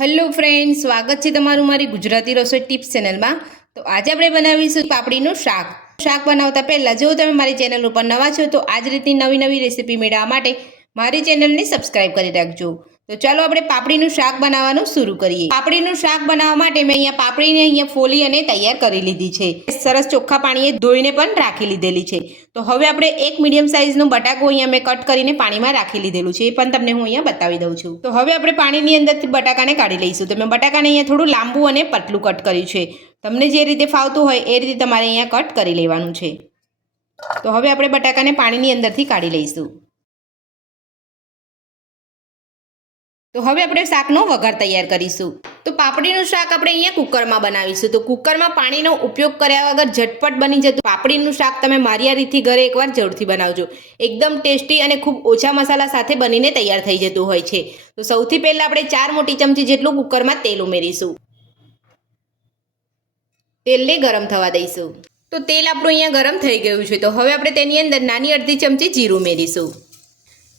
Hello friends, સ્વાગત છે તમારું મારી ગુજરાતી રસોઈ ટિપ્સ ચેનલમાં। તો આજે આપણે બનાવીશું પાપડીનું શાક। શાક બનાવતા પહેલાં જો તમે મારી ચેનલ ઉપર નવા છો તો આ જ રીતની નવી રેસીપી મેળવવા માટે મારી ચેનલને સબસ્ક્રાઇબ કરી રાખજો। તો ચાલો આપણે પાપડીનું શાક બનાવવાનું શરૂ કરીએ। પાપડીનું શાક બનાવવા માટે મેં અહીંયા પાપડીને ફોલી અને તૈયાર કરી લીધી છે। સરસ ચોખ્ખા પાણીએ ધોઈને પણ રાખી લીધેલી છે। તો હવે આપણે એક મીડિયમ સાઇઝનું બટાકું અહીંયા મેં કટ કરીને પાણીમાં રાખી લીધેલું છે, એ પણ તમને હું અહીંયા બતાવી દઉં છું। તો હવે આપણે પાણીની અંદરથી બટાકાને કાઢી લઈશું। તો મેં બટાકાને અહીંયા થોડું લાંબુ અને પતલું કટ કર્યું છે। તમને જે રીતે ફાવતું હોય એ રીતે તમારે અહીંયા કટ કરી લેવાનું છે। તો હવે આપણે બટાકાને પાણીની અંદરથી કાઢી લઈશું। તો હવે આપણે શાકનો વઘાર તૈયાર કરીશું। તો પાપડીનું શાક આપણે અહીંયા કુકરમાં બનાવીશું। તો કુકરમાં પાણીનો ઉપયોગ કર્યા વગર ઝટપટ બની જતું પાપડીનું શાક તમે મારી આ રીતથી ઘરે એકવાર જરૂરથી બનાવજો। એકદમ ટેસ્ટી અને ખૂબ ઓછા મસાલા સાથે બનીને તૈયાર થઈ જતું હોય છે। તો સૌથી પહેલાં આપણે 4 મોટી ચમચી જેટલું કુકરમાં તેલ ઉમેરીશું। તેલને ગરમ થવા દઈશું। તો તેલ આપણું અહીંયા ગરમ થઈ ગયું છે। તો હવે આપણે તેની અંદર નાની અડધી ચમચી જીરું ઉમેરીશું,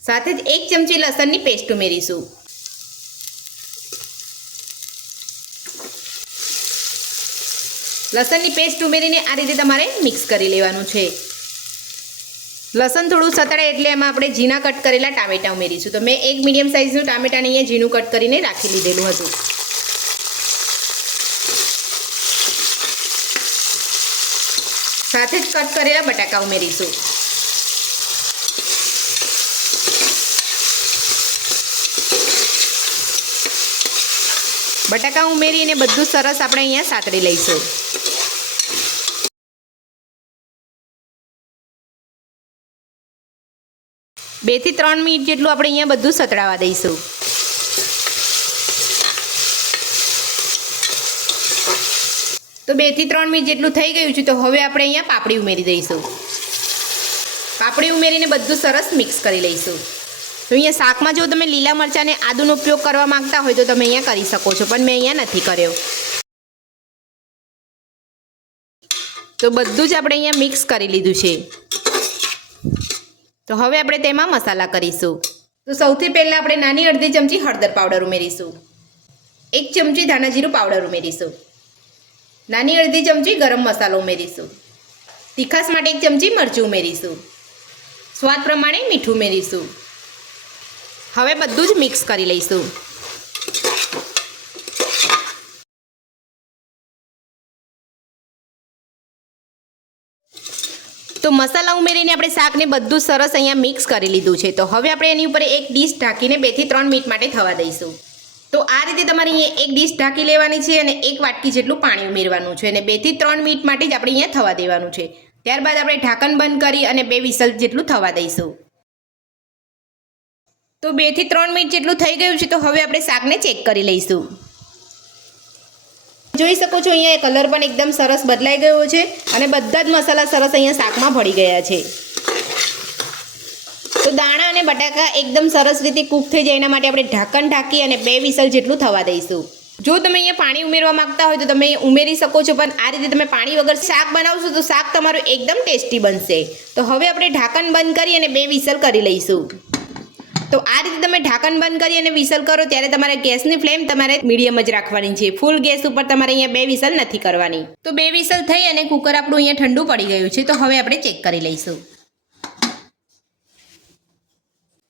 સાથે જ 1 ચમચી લસણની પેસ્ટ ઉમેરીશું। લસણની પેસ્ટ ઉમેરીને આ રીતે તમારે મિક્સ કરી લેવાનું છે। લસણ થોડું સતળે એટલે એમાં આપણે ઝીણા કટ કરેલા ટામેટાં ઉમેરીશું। તો મેં એક મીડિયમ સાઇઝનું ટામેટાને અહીંયા ઝીણું કટ કરીને રાખી લીધેલું હતું। સાથે જ કટ કરેલા બટાકા ઉમેરીશું। બટાકા ઉમેરીને બધું સરસ આપણે અહીંયા સાતળી લઈશું। બે થી 3 મિનિટ જેટલું આપણે અહીંયા બધું સતળાવા દઈશું। તો 2 થી 3 મિનિટ જેટલું થઈ ગયું છે। તો હવે આપણે અહીંયા પાપડી ઉમેરી દઈશું। પાપડી ઉમેરીને બધું સરસ મિક્સ કરી લઈશું। તો અહીંયા શાકમાં જો તમે લીલા મરચાં અને આદુનો ઉપયોગ કરવા માંગતા હોય તો તમે અહીંયા કરી શકો છો, પણ મેં અહીંયા નથી કર્યો। તો બધું જ આપણે અહીંયા મિક્સ કરી લીધું છે। તો હવે આપણે તેમાં મસાલા કરીશું। તો સૌથી પહેલાં આપણે નાની અડધી ચમચી હળદર પાવડર ઉમેરીશું, 1 ચમચી ધાણા જીરું પાવડર ઉમેરીશું, નાની અડધી ચમચી ગરમ મસાલો ઉમેરીશું, તીખાસ માટે 1 ચમચી મરચું ઉમેરીશું, સ્વાદ પ્રમાણે મીઠું ઉમેરીશું। હવે બધું જ મિક્સ કરી લઈશું। તો મસાલા ઉમેરીને આપણે શાકને બધું સરસ અહીંયા મિક્સ કરી લીધું છે। તો હવે આપણે એની ઉપર એક ડીશ ઢાંકીને 2 થી 3 મિનિટ માટે થવા દઈશું। તો આ રીતે તમારે અહીંયા એક ડીશ ઢાંકી લેવાની છે અને 1 વાટકી જેટલું પાણી ઉમેરવાનું છે અને 2 થી 3 મિનિટ માટે જ આપણે અહીંયા થવા દેવાનું છે। ત્યારબાદ આપણે ઢાંકણ બંધ કરી અને 2 વિસલ જેટલું થવા દઈશું। તો 2 થી 3 મિનિટ જેટલું થઈ ગયું છે। તો હવે આપણે શાકને ચેક કરી લઈશું। જોઈ શકો છો અહીંયા કલર પણ એકદમ સરસ બદલાઈ ગયો છે અને બધા જ મસાલા સરસ અહીંયા શાકમાં ભળી ગયા છે। તો દાણા અને બટાકા એકદમ સરસ રીતે કૂક થઈ જાય એના માટે આપણે ઢાંકણ ઢાંકી અને 2 વિસલ જેટલું થવા દઈશું। જો તમે અહીંયા પાણી ઉમેરવા માંગતા હોય તો તમે ઉમેરી શકો છો, પણ આ રીતે તમે પાણી વગર શાક બનાવશો તો શાક તમારું એકદમ ટેસ્ટી બનશે। તો હવે આપણે ઢાંકણ બંધ કરી અને 2 વિસલ કરી લઈશું। તો આ રીતે તમે ઢાંકણ બંધ કરી અને વિસલ કરો ત્યારે તમારે ગેસની ફ્લેમ તમારે મીડિયમ જ રાખવાની છે। ફૂલ ગેસ ઉપર તમારે અહીંયા 2 વિસલ નથી કરવાની। તો 2 વિસલ થઈ અને કુકર આપણું અહીંયા ઠંડુ પડી ગયું છે। તો હવે આપણે ચેક કરી લઈશું।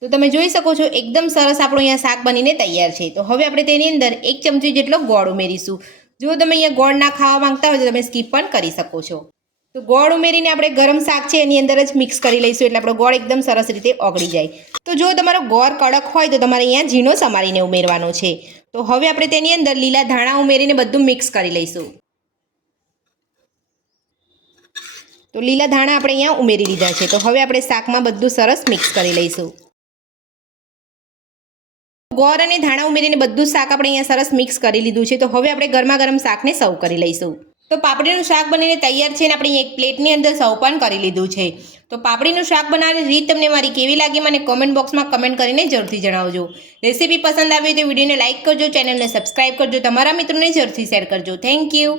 તો તમે જોઈ શકો છો એકદમ સરસ આપણું અહીંયા શાક બનીને તૈયાર છે। તો હવે આપણે તેની અંદર 1 ચમચી જેટલો ગોળ ઉમેરીશું। જો તમે અહીંયા ગોળ ના ખાવા માંગતા હોય તો તમે સ્કીપ પણ કરી શકો છો। તો ગોળ ઉમેરીને આપણે ગરમ શાક છે એની અંદર જ મિક્સ કરી લઈશું એટલે આપણો ગોળ એકદમ સરસ રીતે ઓગળી જાય। તો જો તમારો ગોળ કડક હોય તો તમારે અહીંયા ઝીણો સમારીને ઉમેરવાનો છે। તો હવે આપણે તેની અંદર લીલા ધાણા ઉમેરીને બધું મિક્સ કરી લઈશું। તો લીલા ધાણા આપણે અહીંયા ઉમેરી લીધા છે। તો હવે આપણે શાકમાં બધું સરસ મિક્સ કરી લઈશું। ગોળ અને ધાણા ઉમેરીને બધું શાક આપણે અહીંયા સરસ મિક્સ કરી લીધું છે। તો હવે આપણે ગરમા ગરમ શાકને સર્વ કરી લઈશું। તો પાપડીનું શાક બનીને તૈયાર છે અને આપણે એક પ્લેટની અંદર સર્વ પણ કરી લીધું છે। તો પાપડીનું શાક બનાવવાની રીત તમને મારી કેવી લાગી મને કોમેન્ટ બોક્સમાં કમેન્ટ કરીને જરૂરથી જણાવજો। રેસીપી પસંદ આવી તો વિડીયોને લાઇક કરજો, ચેનલને સબસ્ક્રાઇબ કરજો, તમારા મિત્રોને જરૂરથી શેર કરજો। Thank you.